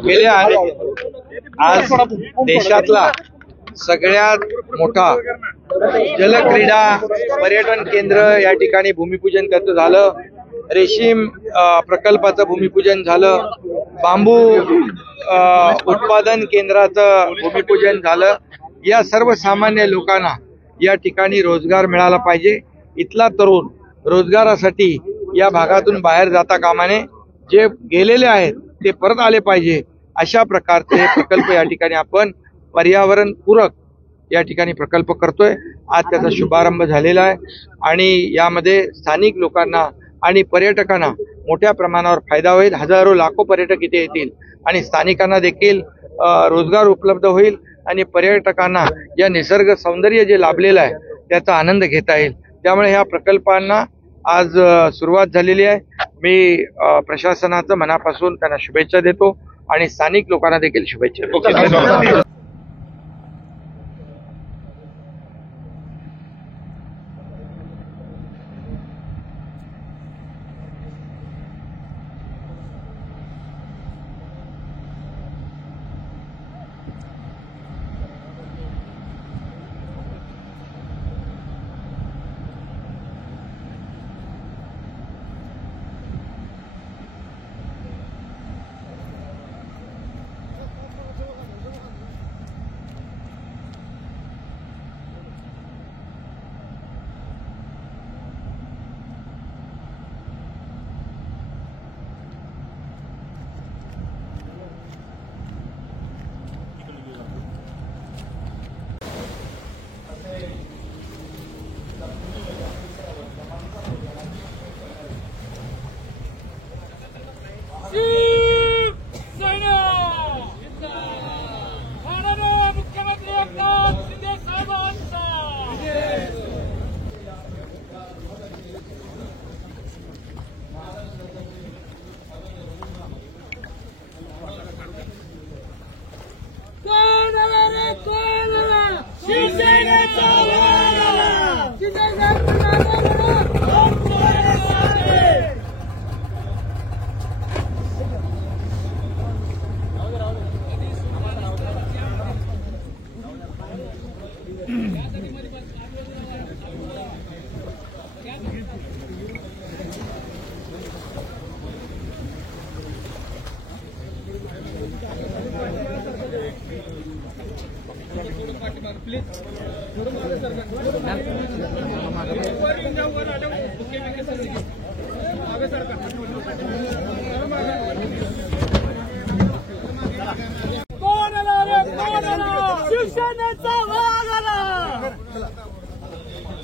गेल्या आज देशातला सगळ्यात मोठा जलक्रीडा पर्यटन केंद्र या ठिकाणी भूमिपूजन त्याचं झालं. रेशीम प्रकल्पाचं भूमिपूजन झालं. बांबू उत्पादन केंद्राचं भूमिपूजन झालं. या सर्वसामान्य लोकांना या ठिकाणी रोजगार मिळाला पाहिजे. इथला तरुण रोजगारासाठी या भागातून बाहेर जाता कामा नये. जे गेलेले आहेत ते परत आले पाहिजे. अशा प्रकारचे प्रकल्प या ठिकाणी आपण पर्यावरण पूरक या ठिकाणी प्रकल्प करतोय. आज त्याचा शुभारंभ झालेला आहे आणि यामध्ये स्थानिक लोकांना आणि पर्यटकांना मोठ्या प्रमाणावर फायदा होईल. हजारो लाखो पर्यटक इथे येतील आणि स्थानिकांना देखील रोजगार उपलब्ध होईल आणि पर्यटकांना या निसर्ग सौंदर्य जे लाभलेलं आहे त्याचा आनंद घेता येईल. त्यामुळे ह्या प्रकल्पांना आज सुरुवात झालेली आहे. मी प्रशासनाचं मनापासून त्यांना शुभेच्छा देतो आणि स्थानिक लोकांना देखील शुभेच्छा देतो.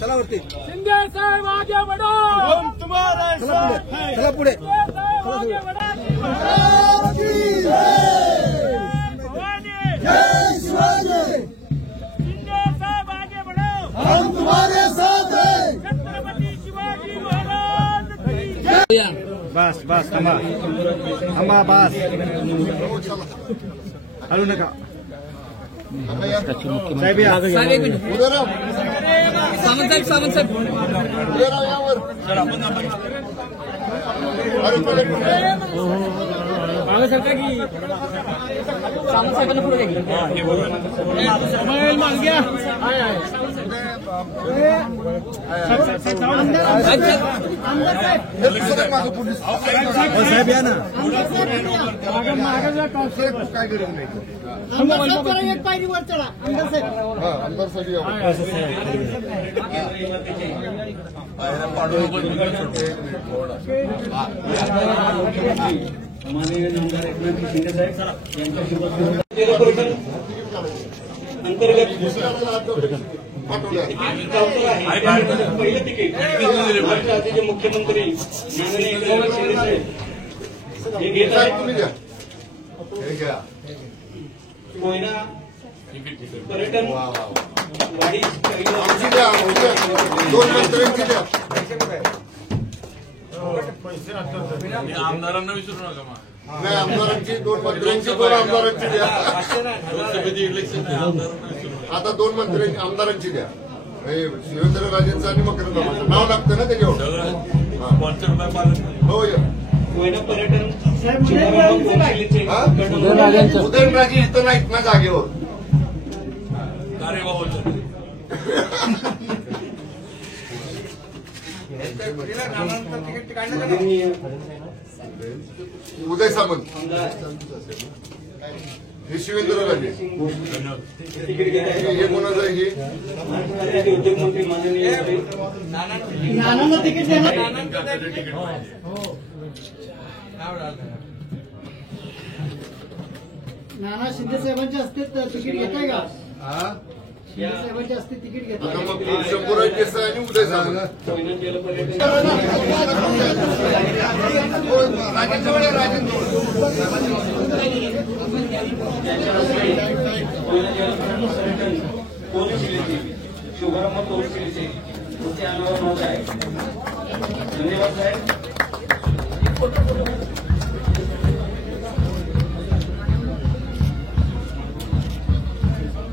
चला वरती. शिंदे साहेब आगे बढ़ो, हम तुम्हारे साथ हैं. चला पुढे. शिंदे साहेब आगे बढ़ो, हम तुम्हारे साथ हैं. छत्रपति शिवाजी महाराज की. बस बस थांबा थांबा बस. हलू नका साहेब. या सावंत साहेब सरकार की सावंत साहेबांना पुढे माग गया. साहेब या ना. काय गरज नाही. एक पायरी वर चला. आमदार साहेब माननीय आमदार एकनाथ शिंदे साहेब अंतर्गत पहिलं तिकीट राज्याचे मुख्यमंत्री माननीय एकनाथ शिंदे साहेब हे घेत आहेत. कोयना पर्यटन वाढी 2 मंत्र्यांची द्या. आमदारांना विचारू नका. नाही आमदारांची 2 मंत्र्यांची 2 आमदारांची द्या. लोकसभेची इलेक्शन आहे. आमदारांना विचारू नका. आता 2 मंत्र्यांची आमदारांची द्या. शिवेंद्रराजेंचं आणि मकरंद नाव लागतं ना त्याच्यावर. स्पॉन्सर बाय पालन. हो कोयना पर्यटन शुभारंभ कोकणचे उदयनराजे इथं नाहीत ना जागेवर. अरे वा बोलतो. उदय सामंत हे शिवेंद्रराजे हे कोणाचं आहे हे उद्योगमंत्री माननीय नानांना तिकीट देणार. नाना शिंदे साहेबांच्या हस्ते तिकीट घेताय का? शिंदे साहेबांच्या हस्ते तिकीट घेताय. आता मग शंभूराज देसाई आणि उदय सामंत. विनंतीला पर्यटन पोलीस शुभारंभ पोलीस तुमचे अनुभव माझा आहे. धन्यवाद साहेब.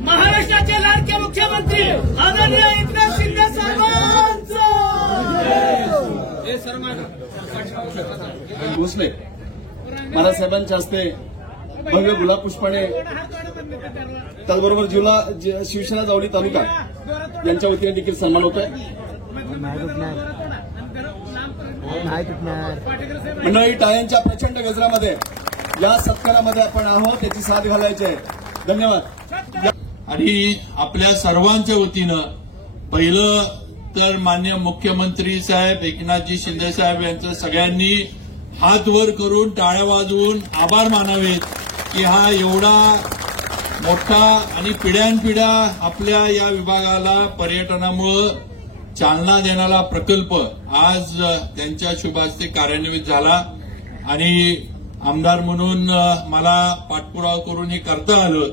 महाराष्ट्राचे लाडके मुख्यमंत्री आदरणीय एकनाथ शिंदे साहेबांचं भोसले महाराज साहेबांच्या हस्ते भव्य गुलाब पुष्पाने, त्याचबरोबर शिवसेना जावली तालुका यांच्या वतीने देखील सन्मान होत आहे. मंडळी, टाळ्यांच्या प्रचंड गजरामध्ये या सत्कारामध्ये आपण आहोत, त्याची साथ घालायची आहे. धन्यवाद. आणि आपल्या सर्वांच्या वतीनं पहिलं तर माननीय मुख्यमंत्री साहेब एकनाथजी शिंदे साहेब यांचं सगळ्यांनी हात वर करून टाळ्या वाजवून आभार मानावेत की हा एवढा मोठा आणि पिढ्यानपिढ्या आपल्या या विभागाला पर्यटनामुळे चालना देणारा प्रकल्प आज त्यांच्या शुभ हस्ते कार्यान्वित झाला. आणि आमदार म्हणून मला पाठपुरावा करून हे करता आलं.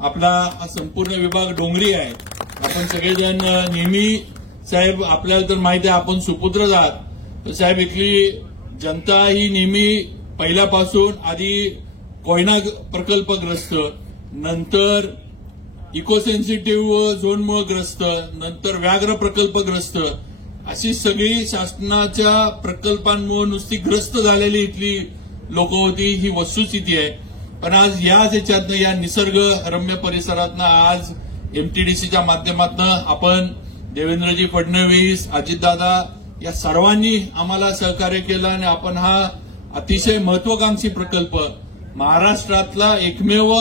आपला हा संपूर्ण विभाग डोंगरी आहे. आपण सगळेजण नेहमी, साहेब आपल्याला तर माहिती आहे आपण सुपुत्रच आहात, साहेब इथली जनता ही नेहमी पहिल्यापासून आधी कोयना प्रकल्पग्रस्त, नंतर इको सेन्सिटिव्ह झोनमुळे ग्रस्त, नंतर व्याघ्र प्रकल्पग्रस्त, अशी सगळी शासनाच्या प्रकल्पांमुळे नुसती ग्रस्त झालेली इथली लोक होती. ही वस्तुस्थिती आहे. पण आज याच याच्यातनं, या निसर्गरम्य परिसरातनं आज एमटीडीसीच्या माध्यमातून आपण देवेंद्रजी फडणवीस, अजितदादा या सर्वांनी आम्हाला सहकार्य केलं आणि आपण हा अतिशय महत्वाकांक्षी प्रकल्प, महाराष्ट्रातला एकमेव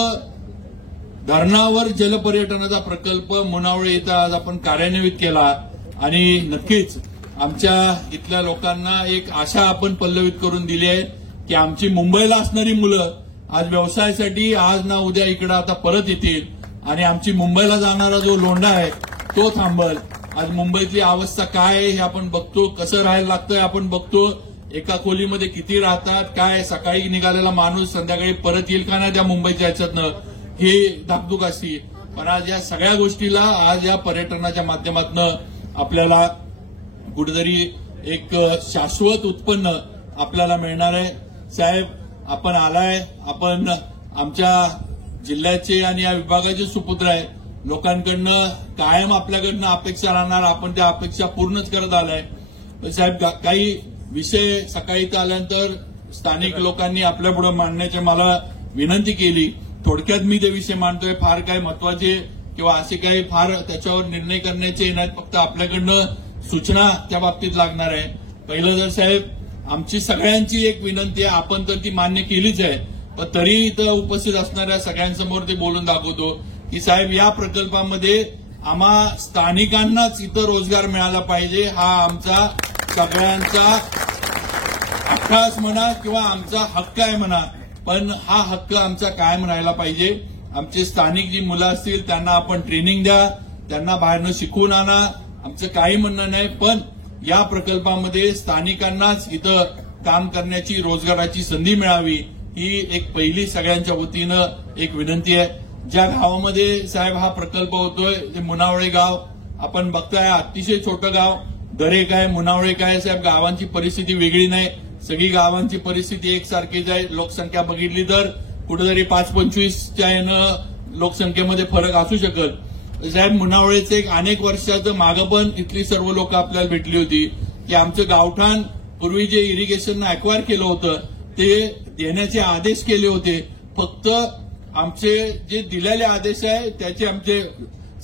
धरणावर जलपर्यटनाचा प्रकल्प मुनावळे इथं आज आपण कार्यान्वित केला. आणि नक्कीच आमच्या इथल्या लोकांना एक आशा आपण पल्लवित करून दिली आहे की आमची मुंबईला असणारी मुलं आज व्यवसायासाठी आज ना उद्या इकडे आता परत येतील आणि आमची मुंबईला जाणारा जो लोंढा आहे तो थांबल. आज मुंबईतली अवस्था काय आहे हे आपण बघतो, कसं राहायला लागतंय आपण बघतो. एका खोलीमध्ये किती राहतात, काय सकाळी निघालेला माणूस संध्याकाळी परत येईल का नाही त्या मुंबईच्या याच्यातनं, हे धाकधूक असती. पण आज या सगळ्या गोष्टीला आज या पर्यटनाच्या माध्यमातून आपल्याला कुठेतरी एक शाश्वत उत्पन्न आपल्याला मिळणार आहे. साहेब आपण आलाय, आपण आमच्या जिल्ह्याचे आणि या विभागाचे सुपुत्र आहे. लोकांकडनं कायम आपल्याकडनं अपेक्षा राहणार, आपण त्या अपेक्षा पूर्णच करत आलाय. पण साहेब काही विषय सकाळी इथं आल्यानंतर स्थानिक लोकांनी आपल्यापुढे मांडण्याची मला विनंती केली. थोडक्यात मी ते विषय मांडतोय. फार काही महत्वाचे किंवा असे काही फार त्याच्यावर निर्णय करण्याचे नाहीत, फक्त आपल्याकडनं सूचना त्या बाबतीत लागणार आहे. पहिलं तर साहेब आमची सगळ्यांची एक विनंती आहे, आपण तर ती मान्य केलीच आहे, पण तरी इथं उपस्थित असणाऱ्या सगळ्यांसमोर ते बोलून दाखवतो की साहेब या प्रकल्पामध्ये आम्हा स्थानिकांनाच इथं रोजगार मिळाला पाहिजे. हा आमचा सगळ्यांचा हक्काच म्हणा किंवा आमचा हक्क आहे म्हणा, पण हा हक्क आमचा कायम राहायला पाहिजे. आमचे स्थानिक जी मुलं असतील त्यांना आपण ट्रेनिंग द्या, त्यांना बाहेरनं शिकवून आणा, आमचं काही म्हणणं नाही. पण या प्रकल्पामध्ये स्थानिकांनाच इथं काम करण्याची, रोजगाराची संधी मिळावी ही एक पहिली सगळ्यांच्या वतीनं एक विनंती आहे. ज्या गावामध्ये साहेब हा प्रकल्प होतोय ते मुनावळे गाव आपण बघताय, अतिशय छोटं गाव. दरे काय मुनावळे काय साहेब, गावांची परिस्थिती वेगळी नाही, सगळी गावांची परिस्थिती एकसारखीच आहे. लोकसंख्या बघितली तर कुठेतरी 5-25च्या यानं लोकसंख्येमध्ये फरक असू शकत. साहेब मुनावळेचं एक अनेक वर्षाचं मागं पण इथली सर्व लोक आपल्याला भेटली होती की आमचं गावठाण पूर्वी जे इरिगेशन अक्वायर केलं होतं ते देण्याचे आदेश केले होते, फक्त आमचे जे दिलेले आदेश आहे त्याचे आमचे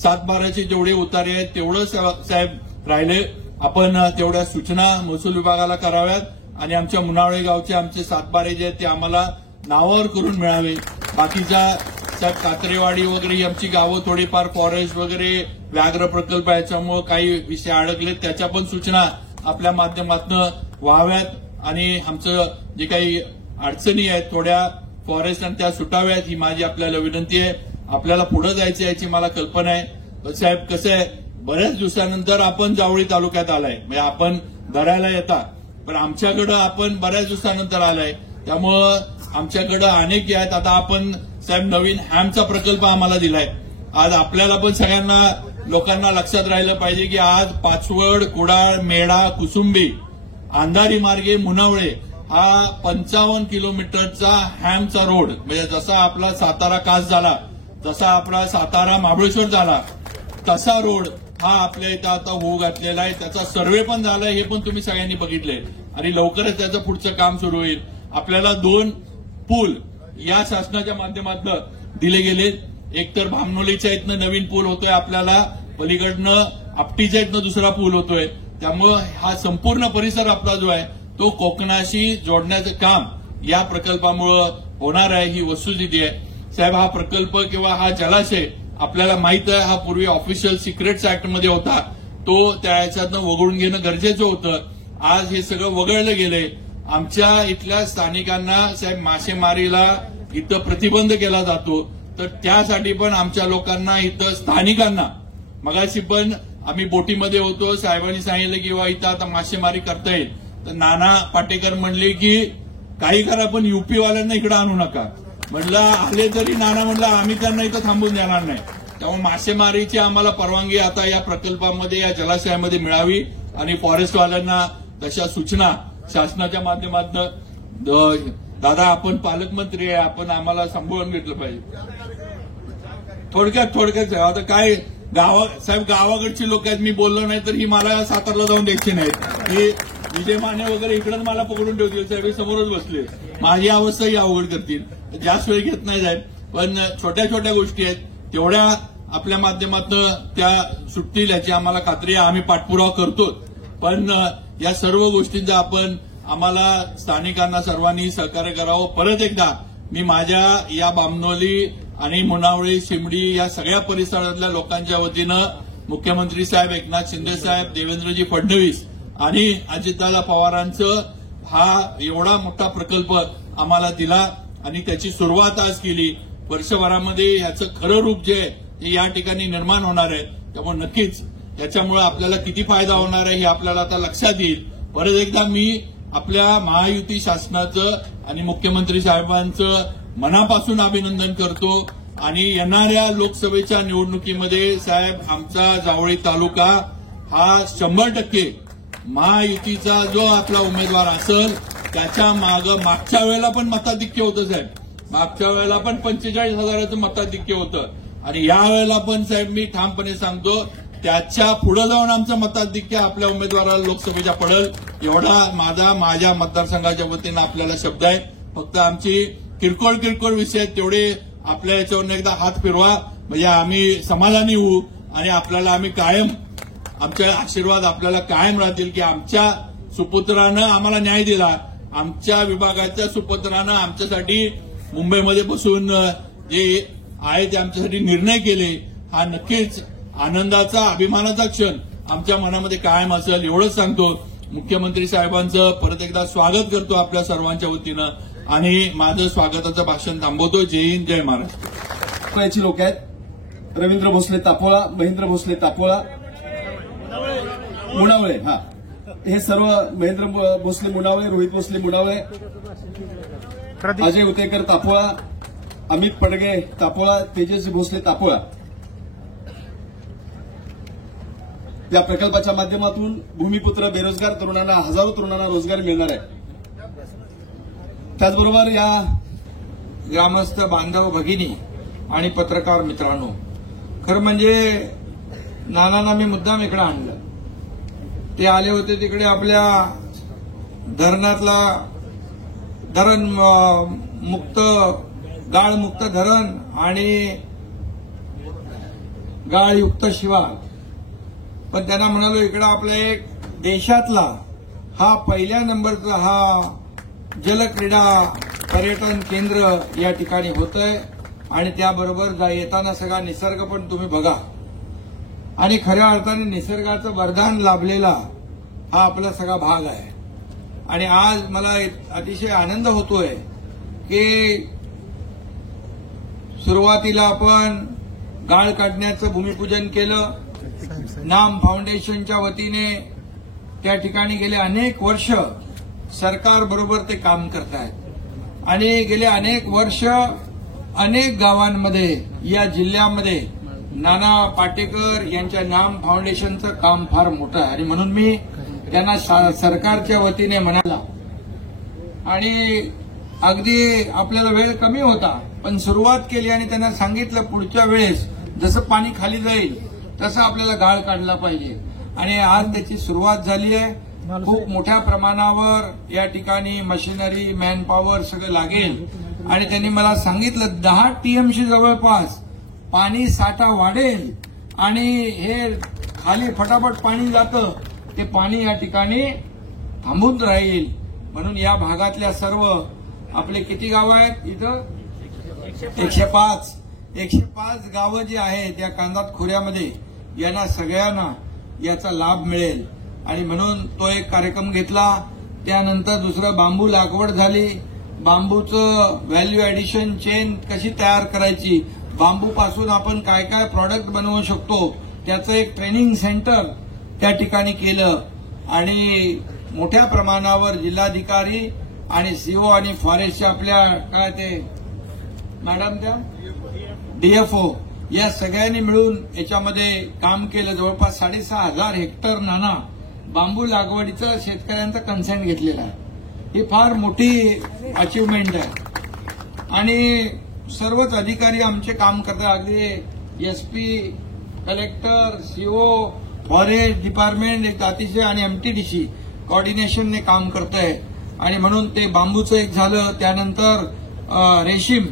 7/12चे जेवढे उतारे आहेत तेवढं साहेब राहिले. आपण तेवढ्या सूचना महसूल विभागाला कराव्यात आणि आमच्या मुनावळे गावचे आमचे 7/12 जे आहेत ते आम्हाला नावावर करून मिळावे. बाकीच्या साहेब कात्रेवाडी वगैरे ही आमची गावं थोडीफार फॉरेस्ट वगैरे व्याघ्र प्रकल्प याच्यामुळे काही विषय अडकलेत त्याच्या पण सूचना आपल्या माध्यमातून व्हाव्यात आणि आमचं जे काही अडचणी आहेत थोड्या फॉरेस्ट आणि त्या सुटाव्यात ही माझी आपल्याला विनंती आहे. आपल्याला पुढे जायचं याची मला कल्पना आहे. साहेब कसं आहे बऱ्याच दिवसानंतर आपण जावळी तालुक्यात आलाय म्हणजे आपण धरायला येता पण आमच्याकडं आपण बऱ्याच दिवसानंतर आलाय त्यामुळं आमच्याकडं अनेक आहेत. आता आपण साहेब नवीन हॅमचा प्रकल्प आम्हाला दिलाय. आज आपल्याला पण सगळ्यांना लोकांना लक्षात राहिलं पाहिजे की आज पाचवड कुडाळ मेढा कुसुंबी अंधारी मार्गे मुनावळे हा 55 किलोमीटरचा हॅमचा रोड म्हणजे जसा आपला सातारा कास झाला जसा आपला सातारा महाबळेश्वर झाला तसा रोड हा आपल्या इथं आता होऊ घातलेला आहे. त्याचा सर्व्हे पण झालाय हे पण तुम्ही सगळ्यांनी बघितले आणि लवकरच त्याचं पुढचं काम सुरू होईल. आपल्याला 2 पूल या शासनाच्या माध्यमातून दिले गेलेत. एक तर भामनोलीच्या इथनं नवीन पूल होतोय आपल्याला पलीकडनं आपटीच्या इथनं दुसरा पूल होतोय त्यामुळं हा संपूर्ण परिसर आपला जो आहे तो कोकणाशी जोडण्याचं काम या प्रकल्पामुळं होणार आहे ही वस्तुस्थिती आहे. साहेब हा प्रकल्प किंवा हा जलाशय आपल्याला माहित आहे हा पूर्वी ऑफिशियल सिक्रेट्स ऍक्टमध्ये होता तो त्या ह्याच्यातनं वगळून घेणं गरजेचं होतं. आज हे सगळं वगळलं गेलंय. आमच्या इथल्या स्थानिकांना साहेब मासेमारीला इथं प्रतिबंध केला जातो तर त्यासाठी पण आमच्या लोकांना इथं स्थानिकांना मगाशी पण आम्ही बोटीमध्ये होतो साहेबांनी सांगितलं की इथं आता मासेमारी करता येईल तर नाना पाटेकर म्हणले की काही करा पण युपीवाल्यांना इकडे आणू नका. म्हटलं आले तरी नाना म्हटलं आम्ही त्यांना इथं थांबून देणार नाही. त्यामुळे मासेमारीची आम्हाला परवानगी आता या प्रकल्पामध्ये या जलाशयामध्ये मिळावी आणि फॉरेस्टवाल्यांना तशा सूचना शासनाच्या माध्यमातून दादा आपण पालकमंत्री आहे आपण आम्हाला सांभाळून घेतलं पाहिजे. थोडक्यात आता काय साहेब गावाकडची लोक आहेत मी बोललो नाही तर ही मला सातारला जाऊन द्यायची नाहीत. ही विजय माने वगैरे इकडे मला पकडून ठेवतील साहेब समोरच बसले माझी अवस्थाही अवघड करतील. जास्त वेळ घेत नाही साहेब पण छोट्या छोट्या गोष्टी आहेत तेवढ्या आपल्या माध्यमातून त्या सुटतील याची आम्हाला खात्री आहे. आम्ही पाठपुरावा करतो पण या सर्व गोष्टींचा आपण आम्हाला स्थानिकांना सर्वांनी सहकार्य करावं. परत एकदा मी माझ्या या बामनोली आणि मुनावळे शिमडी या सगळ्या परिसरातल्या लोकांच्या वतीनं मुख्यमंत्री साहेब एकनाथ शिंदे साहेब देवेंद्रजी फडणवीस आणि अजितदादा पवारांचं हा एवढा मोठा प्रकल्प आम्हाला दिला आणि त्याची सुरुवात आज केली. वर्षभरामध्ये याचं खरं रूप जे आहे ते या ठिकाणी निर्माण होणार आहे त्यामुळे नक्कीच त्याच्यामुळे आपल्याला किती फायदा होणार आहे हे आपल्याला आता लक्षात येईल. परत एकदा मी आपल्या महायुती शासनाचं आणि मुख्यमंत्री साहेबांचं मनापासून अभिनंदन करतो आणि येणाऱ्या लोकसभेच्या निवडणुकीमध्ये साहेब आमचा जावळी तालुका हा 100% महायुतीचा जो आपला उमेदवार असेल त्याच्या मागच्या वेळेला पण मताधिक्य होतं साहेब. मागच्या वेळेला पण 45,000चं मताधिक्य होतं आणि यावेळेला पण साहेब मी ठामपणे सांगतो त्याच्या पुढे जाऊन आमचं मताधिक्य आपल्या उमेदवाराला लोकसभेच्या पडेल एवढा माझ्या मतदारसंघाच्या वतीनं आपल्याला शब्द आहे. फक्त आमची किरकोळ विषय आहेत तेवढे आपल्या याच्यावरून एकदा हात फिरवा म्हणजे आम्ही समाधानी होऊ आणि आपल्याला आम्ही कायम आमचे आशीर्वाद आपल्याला कायम राहतील की आमच्या सुपुत्रानं आम्हाला न्याय दिला. आमच्या विभागाच्या सुपुत्रानं आमच्यासाठी मुंबईमध्ये बसून जे आहे ते आमच्यासाठी निर्णय केले हा नक्कीच आनंदाचा अभिमानाचा क्षण आमच्या मनामध्ये कायम असेल एवढंच सांगतो. मुख्यमंत्री साहेबांचं परत एकदा स्वागत करतो आपल्या सर्वांच्या वतीनं आणि माझं स्वागताचं भाषण थांबवतो. जय हिंद जय महाराष्ट्र. याची लोक आहेत रवींद्र भोसले तापोळा महेंद्र भोसले तापोळा मुनावळे हा हे सर्व महेंद्र भोसले मुनावळे रोहित भोसले मुनावळे अजय उतेकर तापोळा अमित पडगे तापोळा तेजस भोसले तापोळा या प्रकल्पाच्या माध्यमातून भूमिपुत्र बेरोजगार तरुणांना हजारो तरुणांना रोजगार मिळणार आहे. त्याचबरोबर या ग्रामस्थ बांधव भगिनी आणि पत्रकार मित्रांनो खरं म्हणजे नानांना मी मुद्दाम इकडे आणलं. ते आले होते तिकडे आपल्या धरणातला धरण मुक्त गाळमुक्त धरण आणि गाळयुक्त शिवार. पण त्यांना म्हणालो इकडं आपला एक देशातला हा पहिल्या नंबरचा हा जलक्रीडा पर्यटन केंद्र या ठिकाणी होतंय आणि त्याबरोबर येताना सगळा निसर्ग पण तुम्ही बघा आणि खऱ्या अर्थाने निसर्गाचं वरदान लाभलेला हा आपला सगळा भाग आहे. आणि आज मला अतिशय आनंद होतोय की सुरुवातीला आपण गाळ काढण्याचं भूमिपूजन केलं. नाम फाउंडेशनच्या वतीने त्या ठिकाणी गेले अनेक वर्ष सरकारबरोबर ते काम करतायत आणि गेले अनेक वर्ष अनेक गावांमध्ये या जिल्ह्यामध्ये नाना पाटेकर यांच्या नाम फाउंडेशनचं काम फार मोठं आहे आणि म्हणून मी त्यांना सरकारच्या वतीने म्हणाला. आणि अगदी आपल्याला वेळ कमी होता पण सुरुवात केली आणि त्यांना सांगितलं पुढच्या वेळेस जसं पाणी खाली जाईल तसं आपल्याला गाळ काढला पाहिजे आणि आज त्याची सुरुवात झाली आहे. खूप मोठ्या प्रमाणावर या ठिकाणी मशिनरी मॅनपॉवर सगळं लागेल आणि त्यांनी मला सांगितलं 10 टीएमसी जवळपास पाणी साठा वाढेल आणि हे खाली फटाफट पाणी जातं ते पाणी या ठिकाणी थांबून राहील. म्हणून या भागातल्या सर्व आपले किती गावं आहेत इथं 105 गावं जी आहेत या कांदात खोऱ्यामध्ये यांना सगळ्यांना याचा लाभ मिळेल आणि म्हणून तो एक कार्यक्रम घेतला. त्यानंतर दुसरं बांबू लागवड झाली. बांबूचं व्हॅल्यू ऍडिशन चेन कशी तयार करायची, बांबूपासून आपण काय काय प्रॉडक्ट बनवू शकतो त्याचं एक ट्रेनिंग सेंटर त्या ठिकाणी केलं आणि मोठ्या प्रमाणावर जिल्हाधिकारी आणि सीओ आणि फॉरेस्टच्या आपल्या काय ते मॅडम त्या डीएफओ या सगळ्यांनी मिळून याच्यामध्ये काम केलं. जवळपास 6,500 हेक्टर नाना बांबू लागवडीचा शेतकऱ्यांचा कन्सेंट घेतलेला आहे. ही फार मोठी अचिव्हमेंट आहे आणि सर्वच अधिकारी आमचे काम करतात. अगदी SP, collector, CO, forest department एक अतिशय आणि एमटीडीसी कोऑर्डिनेशनने काम करत आहे आणि म्हणून ते बांबूचं एक झालं. त्यानंतर रेशीम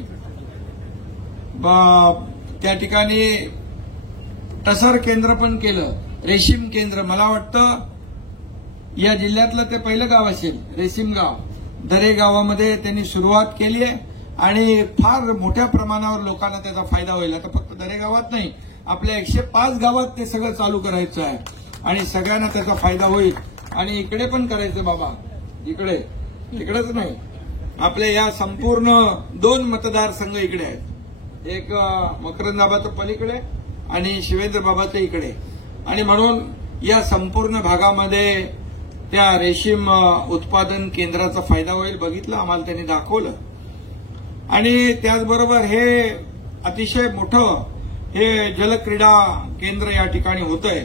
त्या ठिकाणी टसर केंद्र पण केलं. रेशीम केंद्र मला वाटतं या जिल्ह्यातलं ते पहिलं गाव असेल रेशीम गाव. दरे गावामध्ये त्यांनी सुरुवात केली आहे आणि फार मोठ्या प्रमाणावर लोकांना त्याचा फायदा होईल. आता फक्त दरे गावात नाही आपल्या 105 गावात ते सगळं चालू करायचं आहे आणि सगळ्यांना त्याचा फायदा होईल. आणि इकडे पण करायचं बाबा, तिकडेच नाही आपल्या या संपूर्ण 2 मतदारसंघ इकडे आहेत. एक मकरंदाबाचं पलीकडे आणि शिवेंद्र बाबाचं इकडे आणि म्हणून या संपूर्ण भागामध्ये त्या रेशीम उत्पादन केंद्राचा फायदा होईल. बघितलं आम्हाला त्यांनी दाखवलं. आणि त्याचबरोबर हे अतिशय मोठं हे जलक्रीडा केंद्र या ठिकाणी होतंय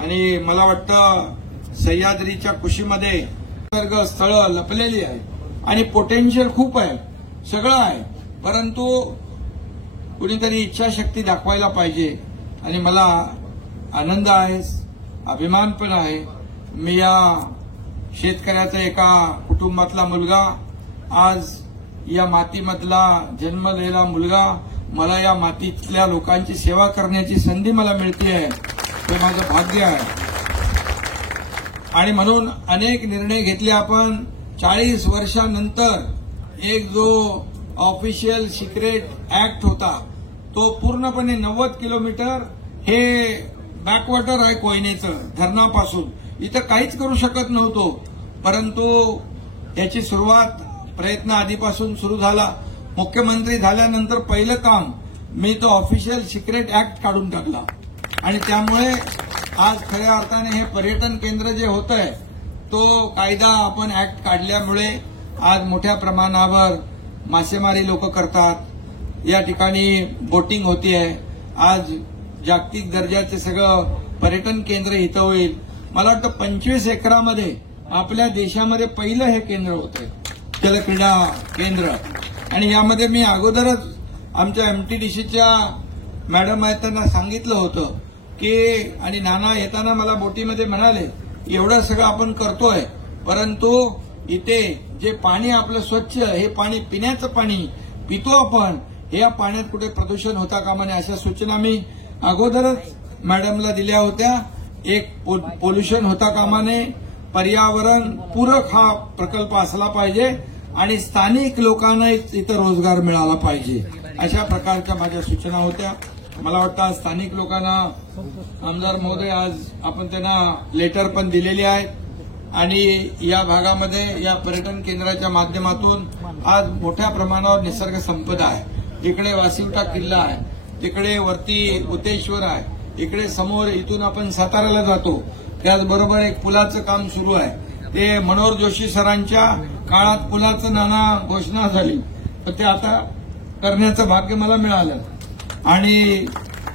आणि मला वाटतं सह्याद्रीच्या कुशीमध्ये निसर्ग स्थळं लपलेली आहे आणि पोटेन्शियल खूप आहे, सगळं आहे, परंतु कुणीतरी इच्छाशक्ती दाखवायला पाहिजे. आणि मला आनंद आहे, अभिमान पण आहे. मी या शेतकऱ्याचा एका कुटुंबातला मुलगा, आज या मातीमधला जन्मलेला मुलगा, मला या मातीतल्या लोकांची सेवा करण्याची संधी मला मिळते आहे, हे माझं भाग्य आहे. आणि म्हणून अनेक निर्णय घेतले आपण. 40 वर्षानंतर एक जो ऑफिशियल सिक्रेट ऍक्ट होता तो पूर्णपणे 90 किलोमीटर हे बॅकवॉटर आहे कोयनेचं धरणापासून, इथं काहीच करू शकत नव्हतो, परंतु याची सुरुवात प्रयत्न आधीपासून सुरू झाला. मुख्यमंत्री झाल्यानंतर पहिलं काम मी तो ऑफिशियल सिक्रेट ऍक्ट काढून टाकला आणि त्यामुळे आज खऱ्या अर्थाने हे पर्यटन केंद्र जे होत आहे तो कायदा आपण ऍक्ट काढल्यामुळे आज मोठ्या प्रमाणावर मासेमारी लोक करतात. या ठिकाणी बोटिंग होतीये. आज जागतिक दर्जाचे सगळं पर्यटन केंद्र इथं होईल. मला वाटतं 25 एकरामध्ये आपल्या देशामध्ये पहिलं हे केंद्र होतंय जलक्रीडा केंद्र. आणि यामध्ये मी अगोदरच आमच्या एमटीडीसीच्या मॅडम आहेत त्यांना सांगितलं होतं की, आणि नाना येताना मला बोटीमध्ये म्हणाले एवढं सगळं आपण करतोय, परंतु इथे जे पाणी आपलं स्वच्छ हे पाणी पिण्याचं पाणी पितो आपण, हे या पाण्यात कुठे प्रदूषण होता कामा नये अशा सूचना मी अगोदरच मॅडमला दिल्या होत्या. एक पोल्युशन होता कामा नये, पर्यावरण पूरक हा प्रकल्प असला पाहिजे आणि स्थानिक लोकांना इथं रोजगार मिळाला पाहिजे, अशा प्रकारच्या माझ्या सूचना होत्या. मला वाटतं स्थानिक लोकांना आमदार महोदय आज आपण त्यांना लेटर पण दिलेली आहे आणि या भागामध्ये या पर्यटन केंद्राच्या माध्यमातून आज मोठ्या प्रमाणावर निसर्ग संपदा आहे. इकडे वासिवटा किल्ला आहे, तिकडे वरती उतेश्वर आहे, इकडे समोर इथून आपण साताऱ्याला जातो. त्याचबरोबर एक पुलाचं काम सुरू आहे. ते मनोहर जोशी सरांच्या काळात पुलाचं नाना घोषणा झाली, तर ते आता करण्याचं भाग्य मला मिळालं. आणि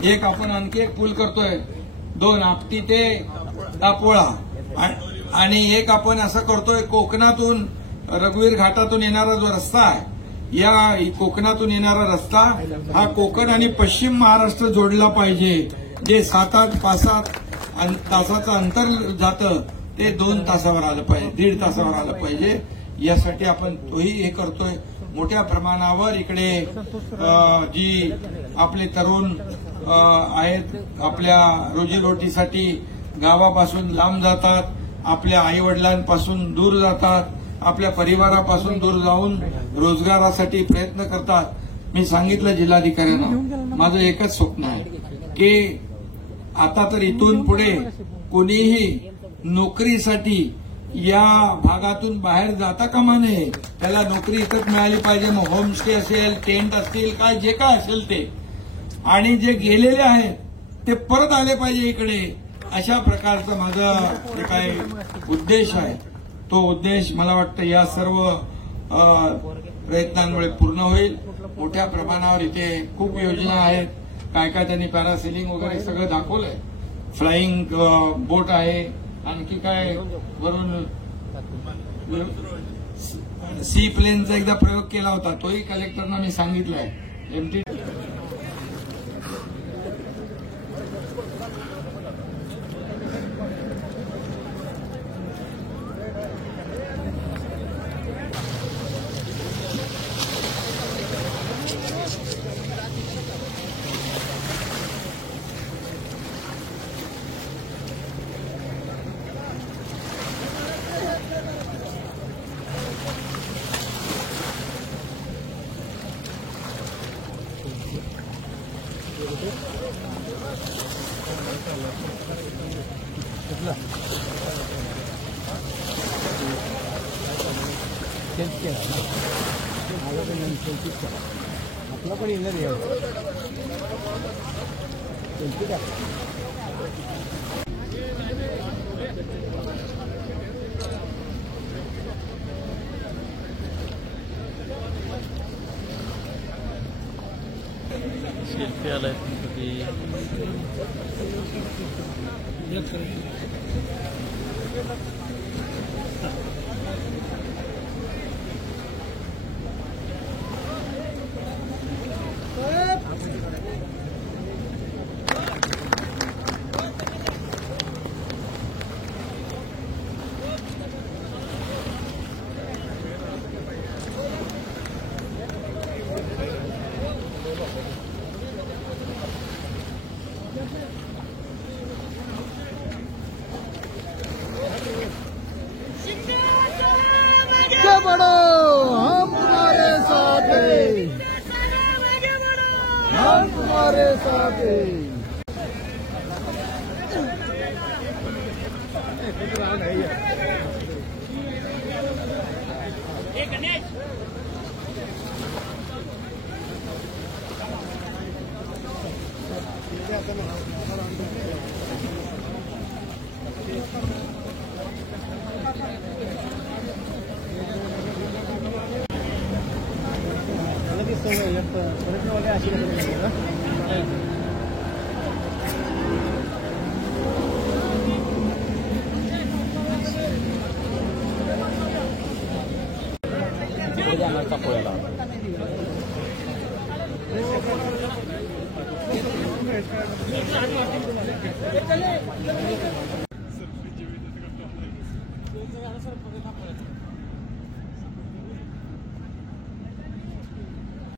एक आपण आणखी एक पूल करतोय, 2 आपटी ते दापोळा, आणि एक आपण असं करतोय कोकणातून रघुवीर घाटातून येणारा जो रस्ता आहे, या कोकणातून येणारा रस्ता हा कोकण आणि पश्चिम महाराष्ट्र जोडला पाहिजे. जे 7-5 तासाचं अंतर जातं ते 2 तासावर आलं पाहिजे, 1.5 तासावर आलं पाहिजे. यासाठी आपण तोही हे करतोय. मोठ्या प्रमाणावर इकडे जी आपले तरुण आहेत, आपल्या रोजीरोटीसाठी गावापासून लांब जातात, आपल्या आईवडिलांपासून दूर जातात, आपल्या परिवारापासून दूर जाऊन रोजगारासाठी प्रयत्न करतात. मी सांगितलं जिल्हाधिकाऱ्यांना, माझं एकच स्वप्न आहे की आता तर इथून पुढे कोणीही नोकरीसाठी या भागातून बाहेर जाता कामा नये. त्याला नोकरी इथंच मिळाली पाहिजे. मग होमस्टे असेल, टेंट असतील, काय जे काय असेल ते, आणि जे गेलेले आहेत ते परत आले पाहिजे इकडे. अशा प्रकारचा माझा जे काय उद्देश आहे, तो उद्देश मला वाटतं या सर्व प्रयत्नांमुळे पूर्ण होईल. मोठ्या प्रमाणावर इथे खूप योजना आहेत. काय काय त्यांनी पॅरासेलिंग वगैरे सगळं दाखवलंय. फ्लाईंग बोट आहे, आणखी काय वरून सी प्लेनचा एकदा प्रयोग केला होता, तोही कलेक्टरना मी सांगितलाय. एमटी आपला पण येणार आहे. शिल्पी आलाय बढ़ो, हम तुम्हारे साथ हैं, हम तुम्हारे साथ हैं. पर्यटनवाले अशी